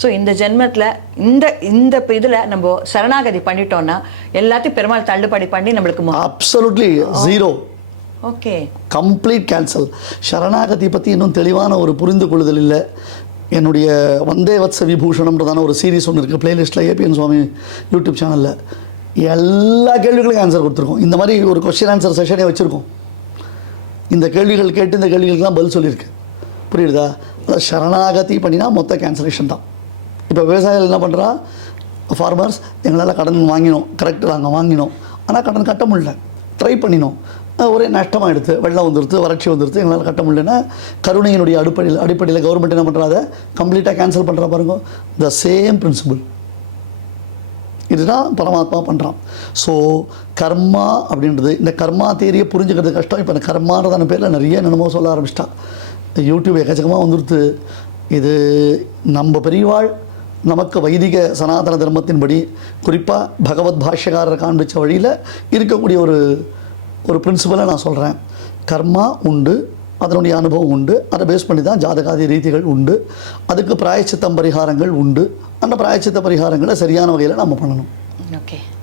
So இந்த ஜென்மத்தில் இந்த இதில் நம்ம சரணாகதி பண்ணிட்டோம்னா எல்லாத்தையும் பெருமாள் தள்ளுபடி பண்ணி நம்மளுக்கு absolutely zero. Okay, complete cancel. சரணாகதி பற்றி இன்னும் தெளிவான ஒரு புரிந்து கொள்ளுதல் இல்லை. என்னுடைய வந்தே வத்ச விபூஷணம்ன்றதான ஒரு சீரீஸ் ஒன்று இருக்குது பிளேலிஸ்ட்டில், ஏபிஎன் சுவாமி யூடியூப் சேனலில். எல்லா கேள்விகளுக்கும் ஆன்சர் கொடுத்துருக்கோம். இந்த மாதிரி ஒரு கொஸ்டின் ஆன்சர் செஷனே வச்சுருக்கோம். இந்த கேள்விகள் கேட்டு இந்த கேள்விகளுக்கெல்லாம் பதில் சொல்லியிருக்கு. புரியுதா? அதாவது சரணாகதி பண்ணினா மொத்த கேன்சலேஷன் தான். இப்போ விவசாயிகள் என்ன பண்ணுறா, ஃபார்மர்ஸ் எங்களால் கடன் வாங்கினோம், கரெக்டு நாங்கள் வாங்கினோம், ஆனால் கடன் கட்ட முடியல, ட்ரை பண்ணினோம், ஒரே நஷ்டமாக எடுத்து, வெள்ளம் வந்துடுது, வறட்சி வந்துடுது, எங்களால் கட்ட முடியலன்னா கருணையினுடைய அடிப்படையில் கவர்மெண்ட் என்ன பண்ணுறா, அதை கம்ப்ளீட்டாக கேன்சல் பண்ணுறா பாருங்க. த சேம் பிரின்சிபிள் இதுதான் பரமாத்மா பண்ணுறான். ஸோ கர்மா அப்படின்றது, இந்த கர்மா தேரியை புரிஞ்சுக்கிறது கஷ்டம். இப்போ இந்த கர்மான்றதான பேரில் நிறைய என்னமோ சொல்ல ஆரம்பிச்சிட்டா. யூடியூப் எக்கச்சக்கமாக வந்துடுது. இது நம்ம பெரியவாள் நமக்கு வைதிக சனாதன தர்மத்தின்படி குறிப்பாக பகவத் பாஷ்யக்காரர் காண்பித்த வழியில் இருக்கக்கூடிய ஒரு பிரின்சிபலை நான் சொல்கிறேன். கர்மா உண்டு, அதனுடைய அனுபவம் உண்டு, அதை பேஸ் பண்ணி தான் ஜாதகாதி ரீதிகள் உண்டு, அதுக்கு பிராயச்சித்தம் பரிகாரங்கள் உண்டு. அந்த பிராயச்சித்த பரிகாரங்களை சரியான வகையில் நம்ம பண்ணணும். ஓகே.